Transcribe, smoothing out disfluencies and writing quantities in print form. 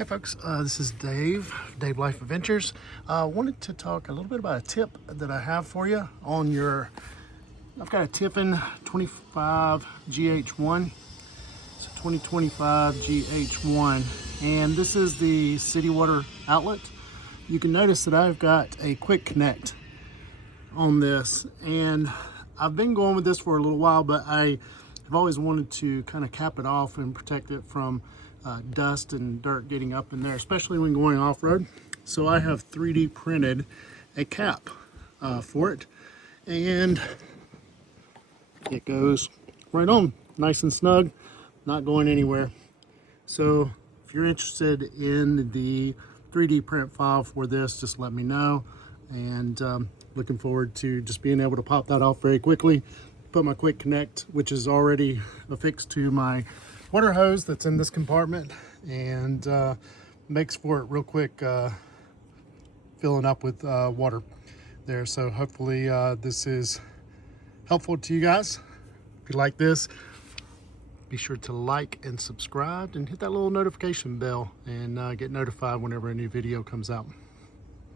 Hey folks, this is Dave Life Adventures. Wanted to talk a little bit about a tip that I have for you on I've got a Tiffin 25 GH1. It's a 2025 GH1, and this is the city water outlet. You can notice that I've got a quick connect on this, and I've been going with this for a little while, but I have always wanted to kind of cap it off and protect it from dust and dirt getting up in there, especially when going off-road. So I have 3D printed a cap for it, and it goes right on, nice and snug, not going anywhere. So if you're interested in the 3D print file for this, just let me know, and looking forward to just being able to pop that off very quickly, put my quick connect, which is already affixed to my water hose that's in this compartment, and makes for it real quick filling up with water there. So hopefully this is helpful to you guys. If you like this, be sure to like and subscribe and hit that little notification bell and get notified whenever a new video comes out.